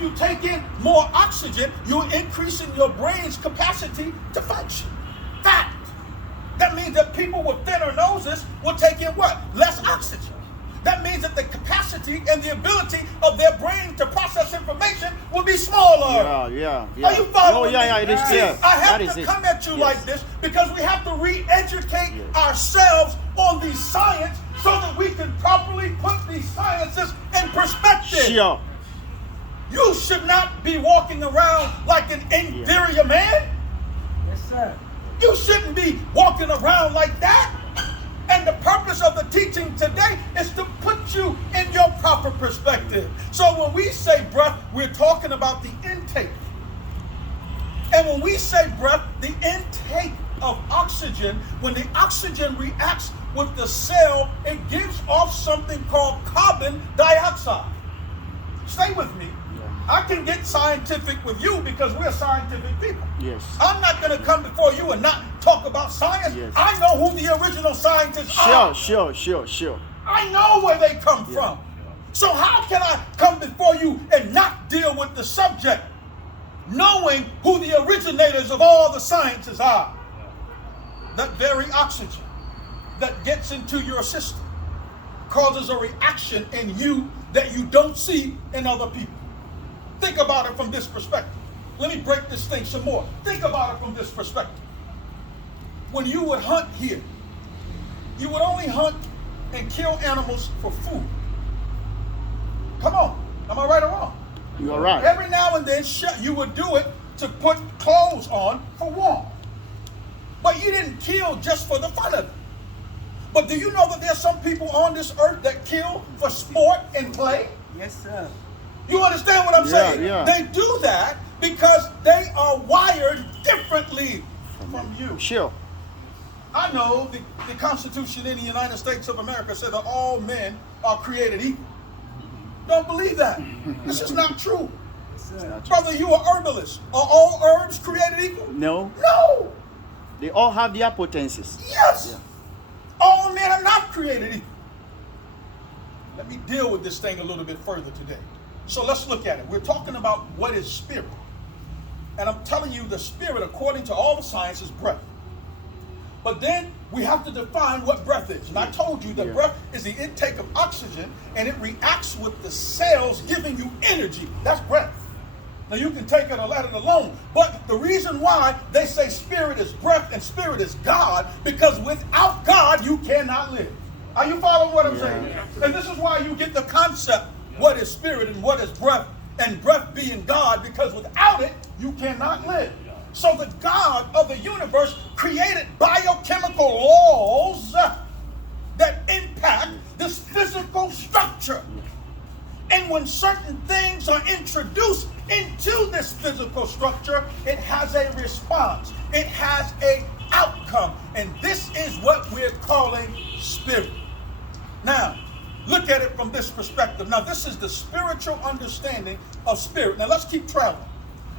if you take in more oxygen, you're increasing your brain's capacity to function. Fact. That means that people with thinner noses will take in what? Less oxygen. That means that the capacity and the ability of their brain to process information will be smaller. Yeah. Are you following me? It is See, I have that to is come at you like this because we have to re-educate ourselves on these science so that we can properly put these sciences in perspective. Sure. You should not be walking around like an inferior man. Yes, sir. You shouldn't be walking around like that. And the purpose of the teaching today is to put you in your proper perspective. So when we say breath, we're talking about the intake. And when we say breath, the intake of oxygen, when the oxygen reacts with the cell, it gives off something called carbon dioxide. Stay with me. I can get scientific with you because we're scientific people. Yes. I'm not going to come before you and not talk about science. Yes. I know who the original scientists are. Sure. I know where they come from. So how can I come before you and not deal with the subject, knowing who the originators of all the sciences are? That very oxygen that gets into your system causes a reaction in you that you don't see in other people. Think about it from this perspective. Let me break this thing some more. Think about it from this perspective. When you would hunt here, you would only hunt and kill animals for food. Come on. Am I right or wrong? You are right. Every now and then you would do it to put clothes on for warmth. But you didn't kill just for the fun of it. But do you know that there's some people on this earth that kill for sport and play? Yes, sir. You understand what I'm saying? Yeah. They do that because they are wired differently from you. Sure. I know the Constitution in the United States of America says that all men are created equal. Don't believe that. This is not true. Yes, sir. Brother, you are herbalist. Are all herbs created equal? No. No. They all have their potencies. Yes. All men are not created equal. Let me deal with this thing a little bit further today. So let's look at it. We're talking about what is spirit. And I'm telling you, the spirit, according to all the science, is breath. But then we have to define what breath is. And I told you that breath is the intake of oxygen, and it reacts with the cells giving you energy. That's breath. Now you can take it or let it alone. But the reason why they say spirit is breath and spirit is God, because without God, you cannot live. Are you following what I'm saying? And this is why you get the concept, what is spirit and what is breath, and breath being God, because without it, you cannot live. So the God of the universe created biochemical laws that impact this physical structure. And when certain things are introduced into this physical structure, it has a response. It has an outcome. And this is what we're calling spirit. Now, look at it from this perspective. Now, this is the spiritual understanding of spirit. Now, let's keep traveling.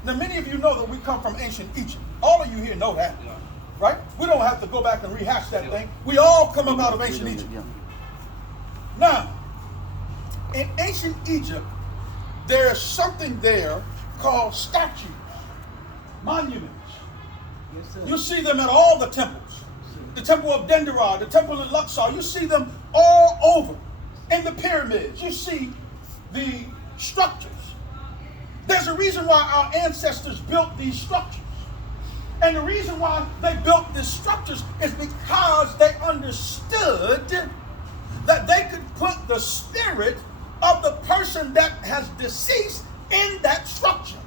Now, many of you know that we come from ancient Egypt. All of you here know that, right? We don't have to go back and rehash that thing. We all come up out of ancient Egypt. Now, in ancient Egypt, there is something there called statues, monuments. Yes, sir. You see them at all the temples. The temple of Dendera, the temple of Luxor. You see them all over. In the pyramids, you see the structures. There's a reason why our ancestors built these structures. And the reason why they built these structures is because they understood that they could put the spirit of the person that has deceased in that structure.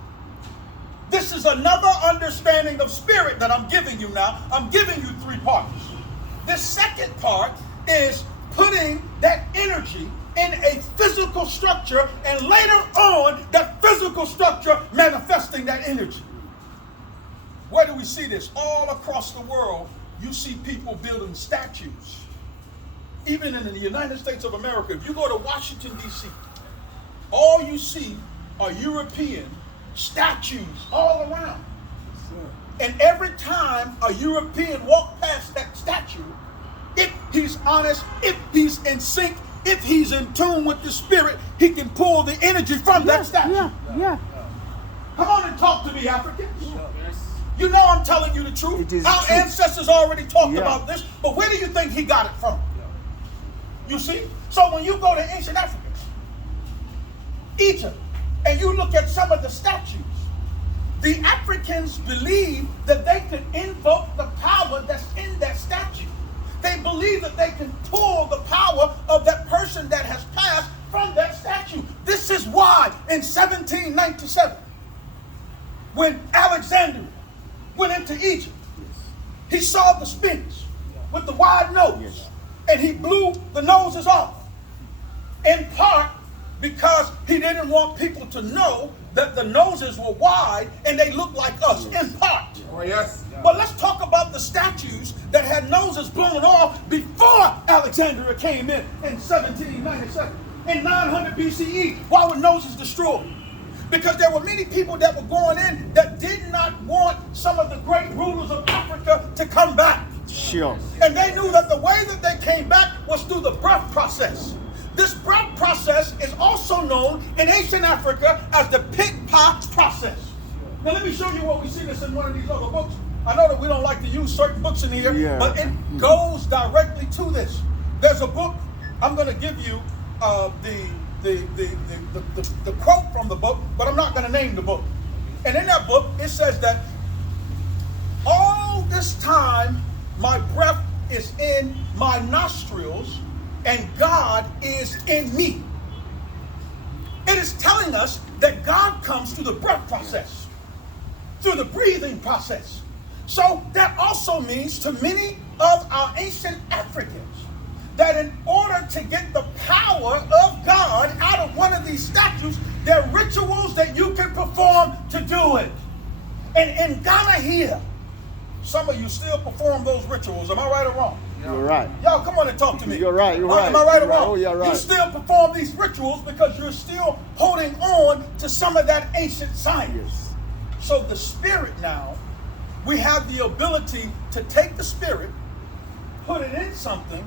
This is another understanding of spirit that I'm giving you now. I'm giving you three parts. The second part is putting that energy in a physical structure, and later on, that physical structure manifesting that energy. Where do we see this? All across the world, you see people building statues. Even in the United States of America, if you go to Washington, D.C., all you see are European statues all around. And every time a European walks past that statue, if he's honest, if he's in sync if he's in tune with the spirit, he can pull the energy from that statue. Yeah. Come on and talk to me, Africans. Yes. You know I'm telling you the truth. It is Our true. ancestors already talked Yeah. about this, but where do you think he got it from? You see? So when you go to ancient Africa, Egypt, and you look at some of the statues, the Africans believe that they could invoke the power that's in that statue. They believe that they can pull the power of that person that has passed from that statue. This is why in 1797, when Alexander went into Egypt, he saw the Sphinx with the wide nose, Yes. and he blew the noses off. In part because he didn't want people to know that the noses were wide and they looked like us, in part. Oh, yes. But let's talk about the statues that had noses blown off before Alexander came in 1797. In 900 BCE, why were noses destroyed? Because there were many people that were going in that did not want some of the great rulers of Africa to come back. Sure. And they knew that the way that they came back was through the birth process. This birth process is also known in ancient Africa as the pit-pot process. Now let me show you what we see this in one of these other books. I know that we don't like to use certain books in here, Yeah. but it goes directly to this. There's a book, I'm going to give you the quote from the book, but I'm not going to name the book. And in that book, it says that all this time my breath is in my nostrils and God is in me. It is telling us that God comes through the breath process, through the breathing process. So that also means to many of our ancient Africans that in order to get the power of God out of one of these statues, there are rituals that you can perform to do it. And in Ghana here, some of you still perform those rituals. Am I right or wrong? You're right. Y'all, come on and talk to me. You're right, you're right. Am I right or You're right. wrong? Oh, you're right. You still perform these rituals because you're still holding on to some of that ancient science. Yes. So the spirit now, we have the ability to take the spirit, put it in something,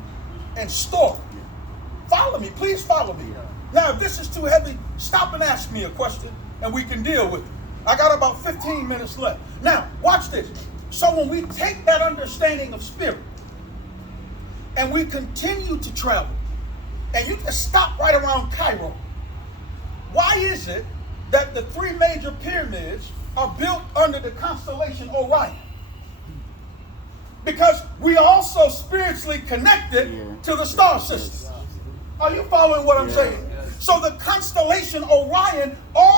and store it. Follow me, please follow me. Now, if this is too heavy, stop and ask me a question, and we can deal with it. I got about 15 minutes left. Now, watch this. So when we take that understanding of spirit, and we continue to travel, and you can stop right around Cairo, why is it that the three major pyramids are built under the constellation Orion? Because we are also spiritually connected to the star system. Are you following what I'm saying? So the constellation Orion, all